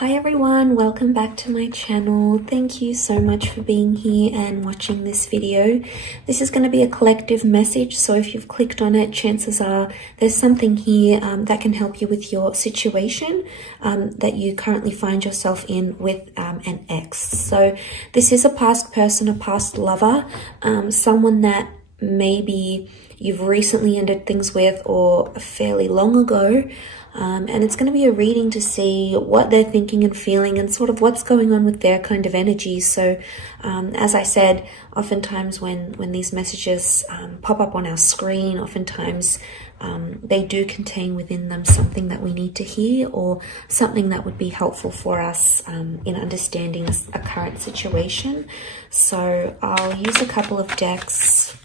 Hi everyone, welcome back to my channel. Thank you so much for being here and watching this video. This is going to be a collective message, so if you've clicked on it, chances are there's something here that can help you with your situation that you currently find yourself in with an ex. So this is a past person, a past lover, someone that maybe you've recently ended things with or fairly long ago. And it's going to be a reading to see what they're thinking and feeling and sort of what's going on with their kind of energy. So as I said, oftentimes when these messages pop up on our screen, oftentimes they do contain within them something that we need to hear or something that would be helpful for us in understanding a current situation. So I'll use a couple of decks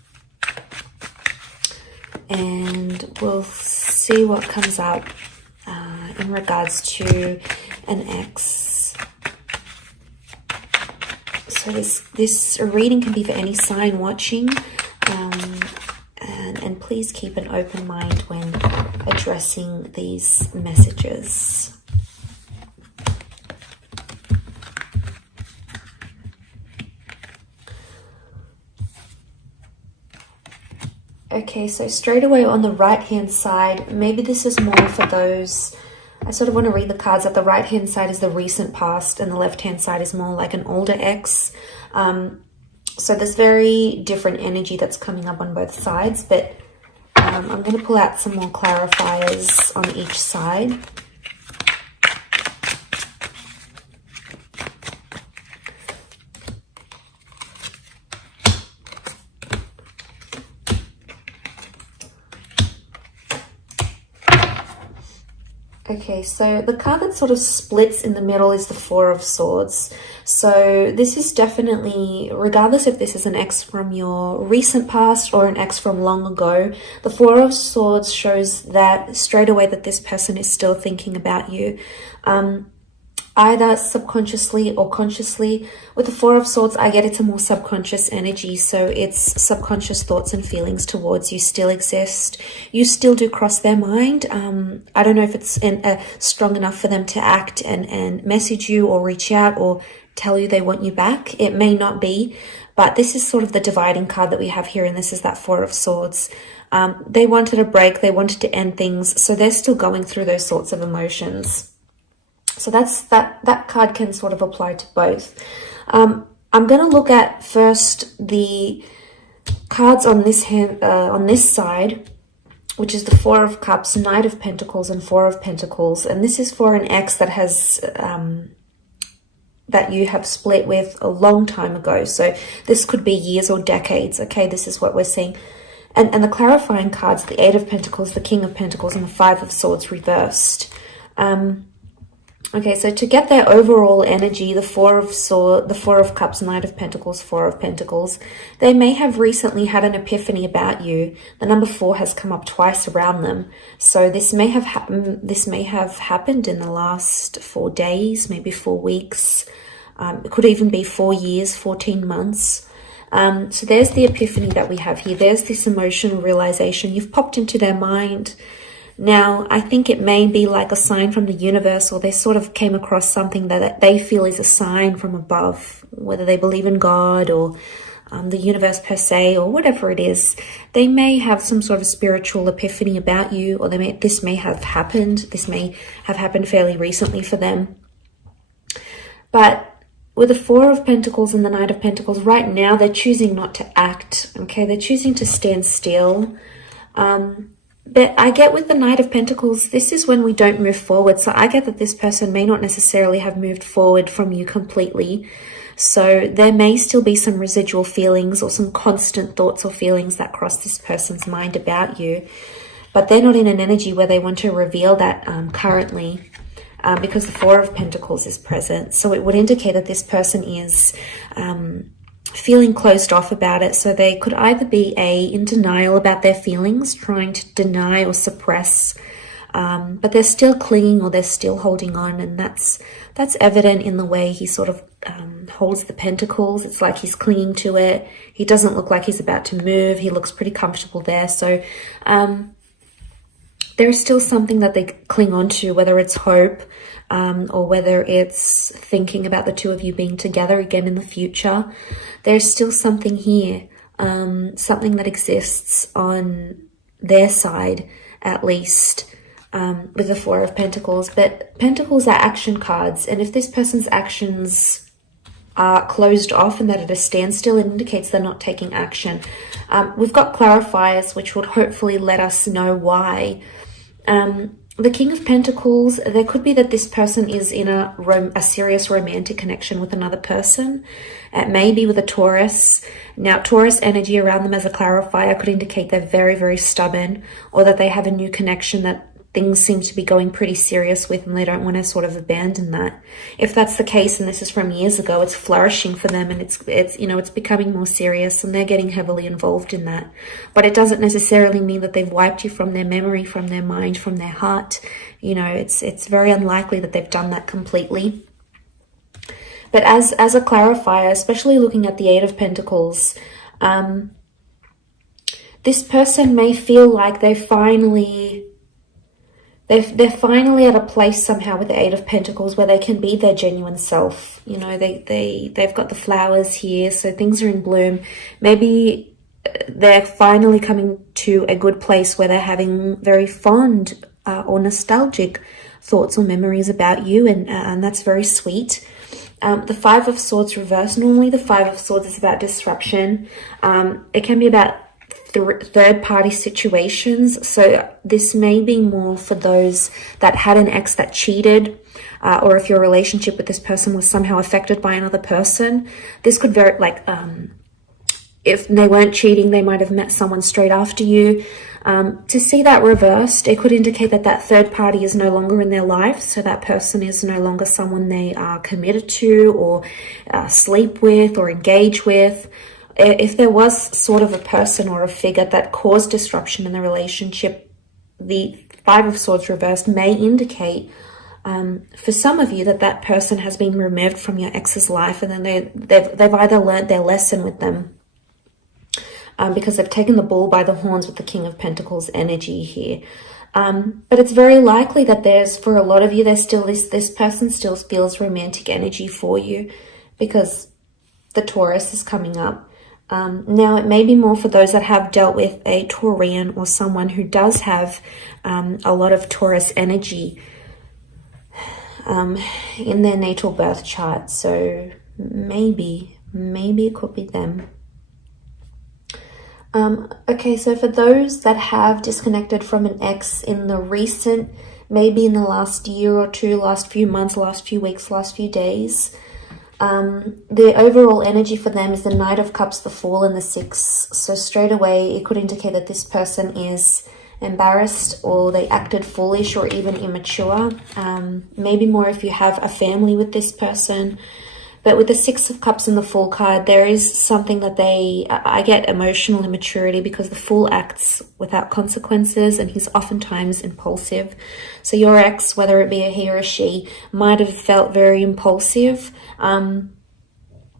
and we'll see what comes up in regards to an ex. So this reading can be for any sign watching, and please keep an open mind when addressing these messages. Okay, so straight away on the right hand side, maybe this is more for those, I sort of want to read the cards that the right hand side is the recent past and the left hand side is more like an older ex. So there's very different energy that's coming up on both sides, but I'm going to pull out some more clarifiers on each side. Okay, so the card that sort of splits in the middle is the Four of Swords. So this is definitely, regardless if this is an ex from your recent past or an ex from long ago, the Four of Swords shows that straight away that this person is still thinking about you. Either subconsciously or consciously. With the Four of Swords, I get it's a more subconscious energy, so it's subconscious thoughts and feelings towards you still exist. You still do cross their mind. I don't know if it's strong enough for them to act and message you or reach out or tell you they want you back. It may not be, but this is sort of the dividing card that we have here, and this is that Four of Swords. They wanted a break, they wanted to end things, so they're still going through those sorts of emotions. So that card can sort of apply to both. I'm going to look at first the cards on this hand, on this side, which is the Four of Cups, Knight of Pentacles, and Four of Pentacles. And this is for an ex that has that you have split with a long time ago. So this could be years or decades. Okay, this is what we're seeing. And the clarifying cards, the Eight of Pentacles, the King of Pentacles, and the Five of Swords reversed. Okay, so to get their overall energy, the Four of Cups, Knight of Pentacles, Four of Pentacles, they may have recently had an epiphany about you. The number 4 has come up twice around them. So this may have happened in the last 4 days, maybe 4 weeks. It could even be 4 years, 14 months. So there's the epiphany that we have here. There's this emotional realization. You've popped into their mind. Now, I think it may be like a sign from the universe, or they sort of came across something that they feel is a sign from above, whether they believe in God or the universe per se, or whatever it is. They may have some sort of spiritual epiphany about you, or this may have happened. This may have happened fairly recently for them. But with the Four of Pentacles and the Knight of Pentacles, right now they're choosing not to act, okay? They're choosing to stand still. But I get with the Knight of Pentacles, this is when we don't move forward. So I get that this person may not necessarily have moved forward from you completely. So there may still be some residual feelings or some constant thoughts or feelings that cross this person's mind about you. But they're not in an energy where they want to reveal that currently because the Four of Pentacles is present. So it would indicate that this person is feeling closed off about it. So they could either be in denial about their feelings, trying to deny or suppress, but they're still clinging or they're still holding on, and that's evident in the way he sort of holds the pentacles. It's like he's clinging to it. He doesn't look like he's about to move. He looks pretty comfortable there. So there's still something that they cling on to, whether it's hope or whether it's thinking about the two of you being together again in the future. There's still something here, something that exists on their side, at least, with the Four of Pentacles. But Pentacles are action cards, and if this person's actions are closed off and that at a standstill, it indicates they're not taking action. We've got clarifiers which would hopefully let us know why. The King of Pentacles, there could be that this person is in a serious romantic connection with another person. It may be with a Taurus. Now, Taurus energy around them as a clarifier could indicate they're very, very stubborn, or that they have a new connection that things seem to be going pretty serious with, and they don't want to sort of abandon that. If that's the case, and this is from years ago, it's flourishing for them, and it's you know, it's becoming more serious, and they're getting heavily involved in that. But it doesn't necessarily mean that they've wiped you from their memory, from their mind, from their heart. You know, it's very unlikely that they've done that completely. But as a clarifier, especially looking at the Eight of Pentacles, this person may feel like they're finally at a place somehow with the Eight of Pentacles where they can be their genuine self. You know, they've got the flowers here, so things are in bloom. Maybe they're finally coming to a good place where they're having very fond or nostalgic thoughts or memories about you, and that's very sweet. The Five of Swords reversed. Normally the Five of Swords is about disruption. It can be about third-party situations, so this may be more for those that had an ex that cheated, or if your relationship with this person was somehow affected by another person. This could very, like, if they weren't cheating, they might have met someone straight after you. To see that reversed, it could indicate that that third party is no longer in their life, so that person is no longer someone they are committed to, or sleep with, or engage with. If there was sort of a person or a figure that caused disruption in the relationship, the Five of Swords reversed may indicate for some of you that person has been removed from your ex's life, and then they've either learned their lesson with them, because they've taken the bull by the horns with the King of Pentacles energy here. But it's very likely that for a lot of you, there's still this person still feels romantic energy for you, because the Taurus is coming up. Now, it may be more for those that have dealt with a Taurian or someone who does have a lot of Taurus energy in their natal birth chart. So maybe it could be them. Okay, so for those that have disconnected from an ex in the recent, maybe in the last year or two, last few months, last few weeks, last few days, the overall energy for them is the Knight of Cups, the Fool, and the Six. So straight away, it could indicate that this person is embarrassed, or they acted foolish, or even immature. Maybe more if you have a family with this person. But with the Six of Cups and the Fool card, there is something that I get emotional immaturity, because the Fool acts without consequences, and he's oftentimes impulsive. So your ex, whether it be a he or a she, might have felt very impulsive. And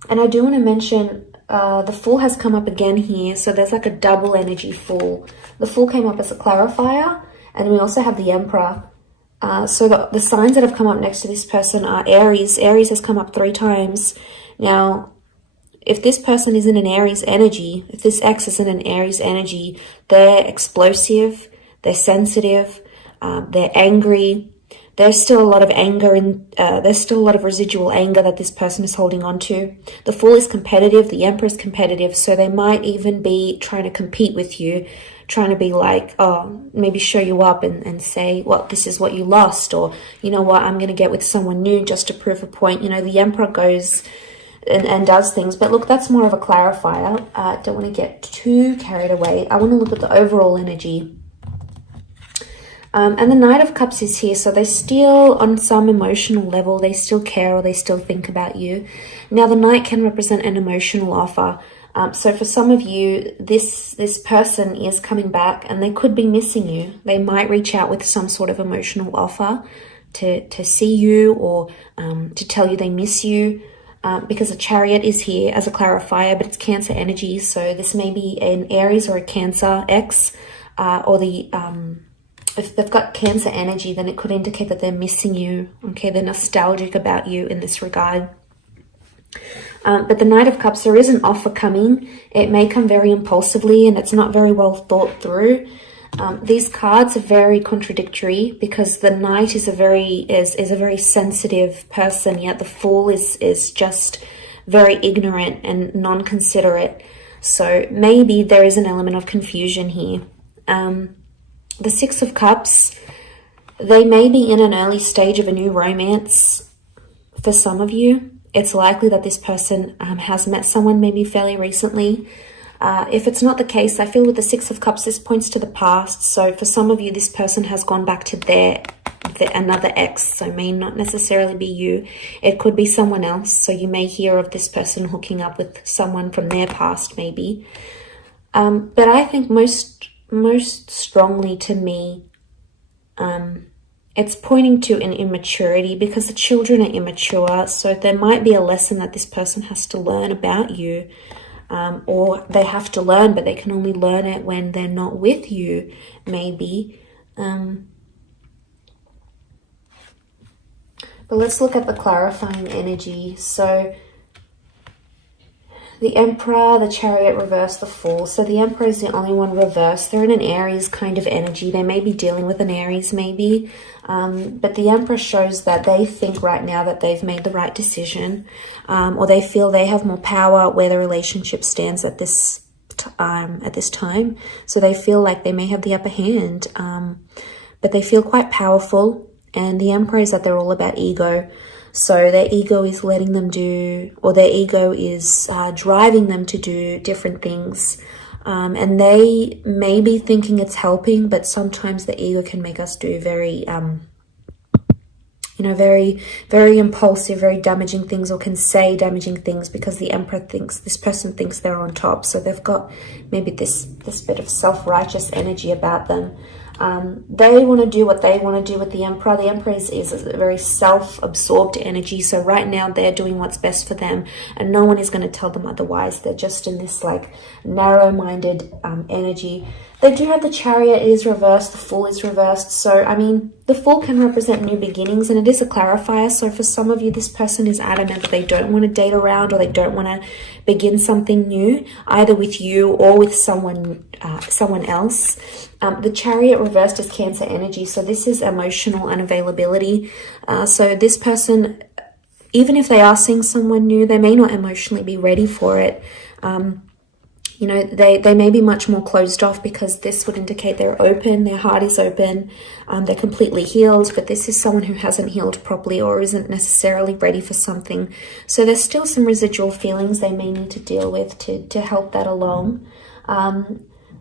I do want to mention, the Fool has come up again here. So there's like a double energy Fool. The Fool came up as a clarifier, and we also have the Emperor. So the signs that have come up next to this person are Aries. Aries has come up 3 times. Now, if this person is in an Aries energy, if this ex is in an Aries energy, they're explosive, they're sensitive, they're angry. There's still a lot of anger, and there's still a lot of residual anger that this person is holding on to. The Fool is competitive, the Emperor is competitive, so they might even be trying to compete with you, trying to be like, oh, maybe show you up and say, well, this is what you lost, or, you know what, I'm going to get with someone new just to prove a point. You know, the Emperor goes and does things. But look, that's more of a clarifier. Don't want to get too carried away. I want to look at the overall energy. And the Knight of Cups is here, so they still, on some emotional level, they still care, or they still think about you. Now, the Knight can represent an emotional offer. So for some of you, this person is coming back, and they could be missing you. They might reach out with some sort of emotional offer to see you, or to tell you they miss you, because the Chariot is here as a clarifier, but it's Cancer energy. So this may be an Aries or a Cancer ex, or the if they've got Cancer energy, then it could indicate that they're missing you. Okay, they're nostalgic about you in this regard. But the Knight of Cups, there is an offer coming. It may come very impulsively and it's not very well thought through. These cards are very contradictory because the Knight is a very sensitive person, yet the Fool is just very ignorant and non-considerate. So maybe there is an element of confusion here. The Six of Cups, they may be in an early stage of a new romance for some of you. It's likely that this person has met someone maybe fairly recently. If it's not the case, I feel with the Six of Cups, this points to the past. So for some of you, this person has gone back to another ex. So it may not necessarily be you. It could be someone else. So you may hear of this person hooking up with someone from their past maybe. But I think most strongly to me, it's pointing to an immaturity because the children are immature. So there might be a lesson that this person has to learn about you, or they have to learn, but they can only learn it when they're not with you, maybe. But let's look at the clarifying energy. So the Emperor, the Chariot reverse, the Fool. So the Emperor is the only one reversed. They're in an Aries kind of energy. They may be dealing with an Aries maybe. But the Emperor shows that they think right now that they've made the right decision. Or they feel they have more power where the relationship stands at this time. So they feel like they may have the upper hand. But they feel quite powerful. And the Emperor is that they're all about ego. So their ego is letting them do, or their ego is driving them to do different things. And they may be thinking it's helping, but sometimes the ego can make us do very, very, very impulsive, very damaging things, or can say damaging things because the Emperor thinks, this person thinks they're on top. So they've got maybe this bit of self-righteous energy about them. They want to do what they want to do with the Emperor. The Emperor is a very self-absorbed energy. So right now they're doing what's best for them and no one is going to tell them otherwise. They're just in this like narrow-minded energy. They do have the Chariot is reversed. The Fool is reversed. So, I mean, the Fool can represent new beginnings and it is a clarifier. So for some of you, this person is adamant that they don't want to date around or they don't want to begin something new, either with you or with someone else. The Chariot reversed is Cancer energy. So this is emotional unavailability. So this person, even if they are seeing someone new, they may not emotionally be ready for it. They may be much more closed off because this would indicate they're open, their heart is open, they're completely healed, but this is someone who hasn't healed properly or isn't necessarily ready for something. So there's still some residual feelings they may need to deal with to help that along.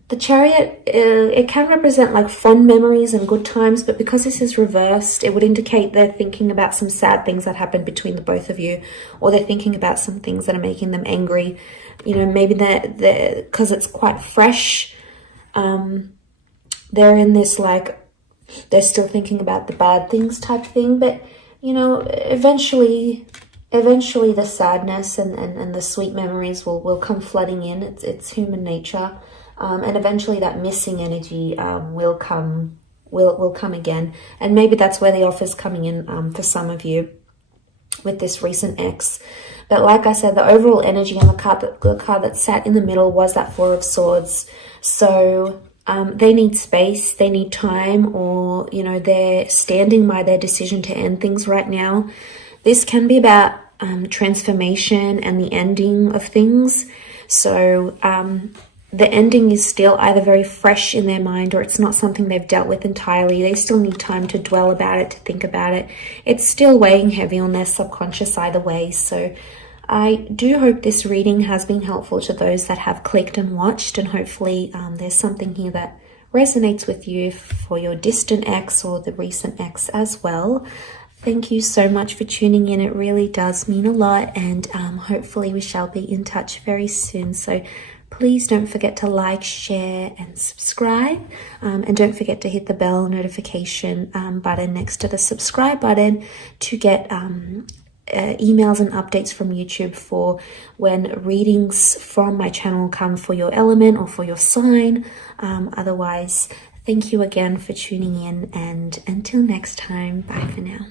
The Chariot, it can represent like fond memories and good times, but because this is reversed, it would indicate they're thinking about some sad things that happened between the both of you, or they're thinking about some things that are making them angry. Maybe they're because it's quite fresh. They're in this like, they're still thinking about the bad things type thing, but eventually the sadness and the sweet memories will come flooding in. It's human nature. And eventually that missing energy will come again. And maybe that's where the offer's coming in for some of you with this recent ex. But like I said, the overall energy on the card that sat in the middle was that Four of Swords. So they need space, they need time, or, they're standing by their decision to end things right now. This can be about transformation and the ending of things. So the ending is still either very fresh in their mind or it's not something they've dealt with entirely. They still need time to dwell about it, to think about it. It's still weighing heavy on their subconscious either way. So I do hope this reading has been helpful to those that have clicked and watched, and hopefully there's something here that resonates with you for your distant ex or the recent ex as well. Thank you so much for tuning in. It really does mean a lot, and hopefully we shall be in touch very soon. So please don't forget to like, share, and subscribe. And don't forget to hit the bell notification button next to the subscribe button to get emails and updates from YouTube for when readings from my channel come for your element or for your sign. Otherwise, Thank you again for tuning in, and until next time, bye for now.